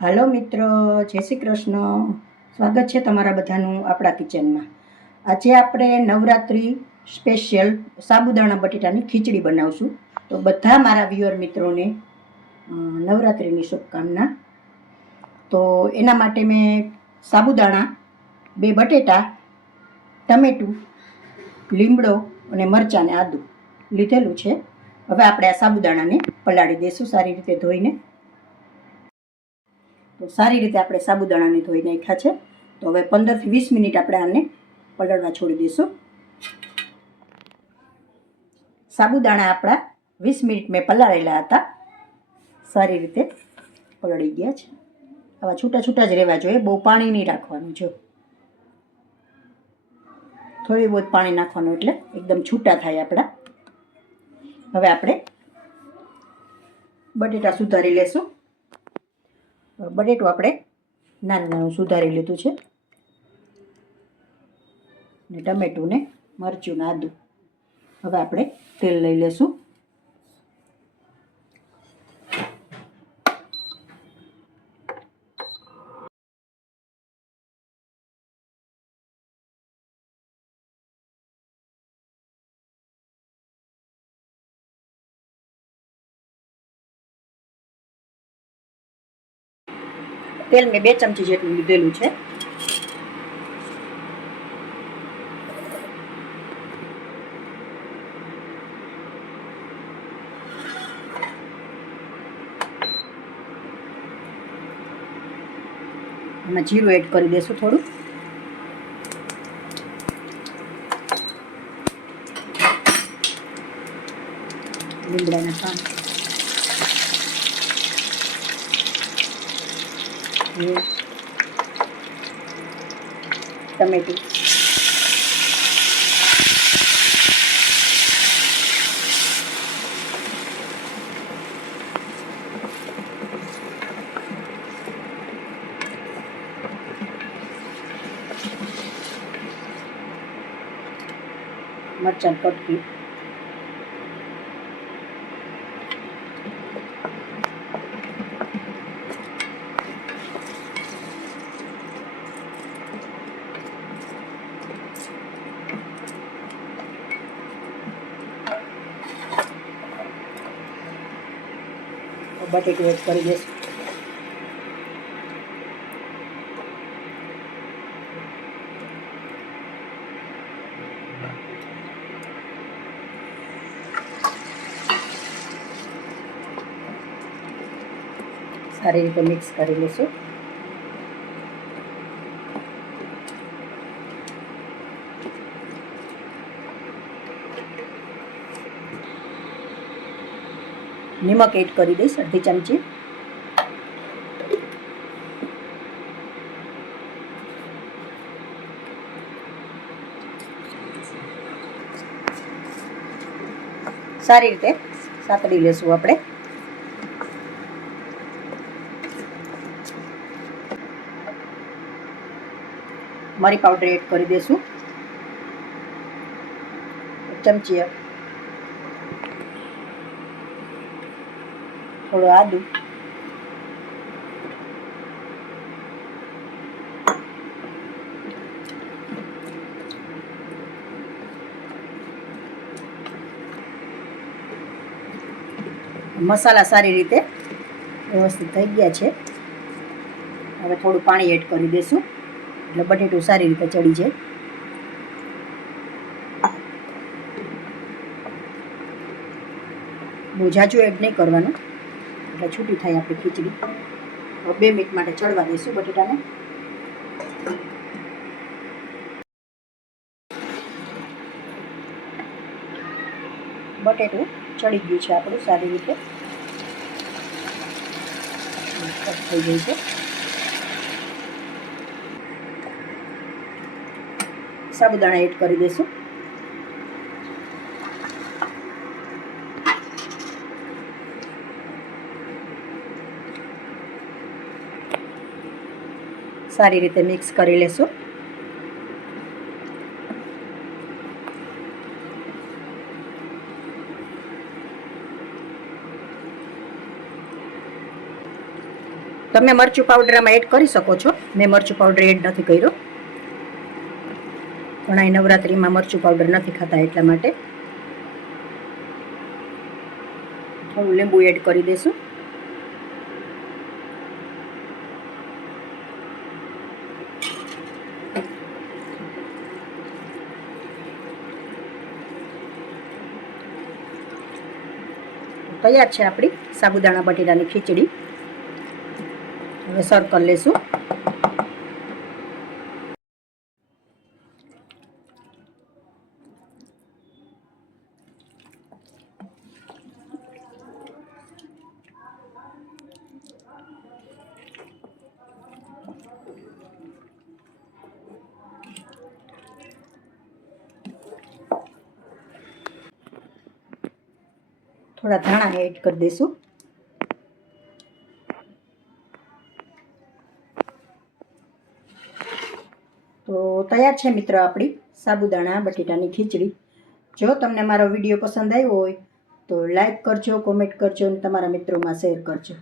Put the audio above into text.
હાલો મિત્રો, જય શ્રી કૃષ્ણ. સ્વાગત છે તમારા બધાનું આપણા કિચનમાં. આજે આપણે નવરાત્રિ સ્પેશિયલ સાબુદાણા બટેટાની ખીચડી બનાવશું. તો બધા મારા વ્યુઅર મિત્રોને નવરાત્રિની શુભકામના. તો એના માટે મેં સાબુદાણા, 2 બટેટા, ટમેટું, લીમડો અને મરચાં ને આદું લીધેલું છે. હવે આપણે આ સાબુદાણાને પલાળી દઈશું સારી રીતે ધોઈને. તો સારી રીતે આપણે સાબુદાણાને ધોઈ નાખ્યા છે. તો હવે 15 થી 20 મિનિટ આપણે આને પલળવા છોડી દઈશું. સાબુદાણા આપણા 20 મિનિટ મેં પલાળેલા હતા, સારી રીતે પલળી ગયા છે. આવા છૂટા છૂટા જ રહેવા જોઈએ, બહુ પાણી નહીં રાખવાનું. જો થોડી બહુ પાણી નાખવાનું એટલે એકદમ છૂટા થાય આપણા. હવે આપણે બટેટા સુધારી લેશું. બટેટું આપણે નાનું નાનું સુધારી લીધું છે, ને ટમેટું ને મરચું ને આદું. હવે આપણે તેલ લઈ લેશું. તેલ મેં 2 ચમચી જેટલું લીધેલું છે. એમાં જીરું એડ કરી દેશું થોડું. લીમડાના પાન, ટમેટું, મરચાં કટકી, બટેટું એડ કરી દઈશું. સારી રીતે મિક્સ કરી લઈશું. નિમક એડ કરી દઈશ, 1/2 ચમચી. સારી રીતે સાતળી લેશું આપણે. મરી પાવડર એડ કરી દઈશું, 1 ચમચી. થોડું આદું, મસાલા સારી રીતે વ્યવસ્થિત થઈ ગયા છે. હવે થોડું પાણી એડ કરી દઈશું એટલે બટેટું સારી રીતે ચડી જાય. બહુ ઝાઝું એડ નહીં કરવાનું એટલે છૂટી થાય આપણી ખીચડી. 2 મિનિટ માટે ચડવા દઈશું બટેટાને. બટેટું ચડી ગયું છે આપણું સારી રીતે, થઈ ગયું છે. સાબુદાણા એડ કરી દઈશું. સારી રીતે મિક્સ કરી લેશું. તમે મરચું પાવડર આમાં એડ કરી શકો છો. મેં મરચું પાવડર એડ નથી કર્યો. ઘણા નવરાત્રિમાં મરચું પાવડર નથી ખાતા એટલા માટે. થોડું લીંબુ એડ કરી દઈશું. તૈયાર છે આપણી સાબુદાણા બટેટાની ખીચડી. હવે સર્વ કરી લઈશું. થોડા ધાણા એડ કરી દઈશું. તો તૈયાર છે મિત્રો આપણી સાબુદાણા બટેટાની ખીચડી. જો તમને મારો વિડીયો પસંદ આવ્યો હોય તો લાઈક કરજો, કોમેન્ટ કરજો અને તમારા મિત્રોમાં શેર કરજો.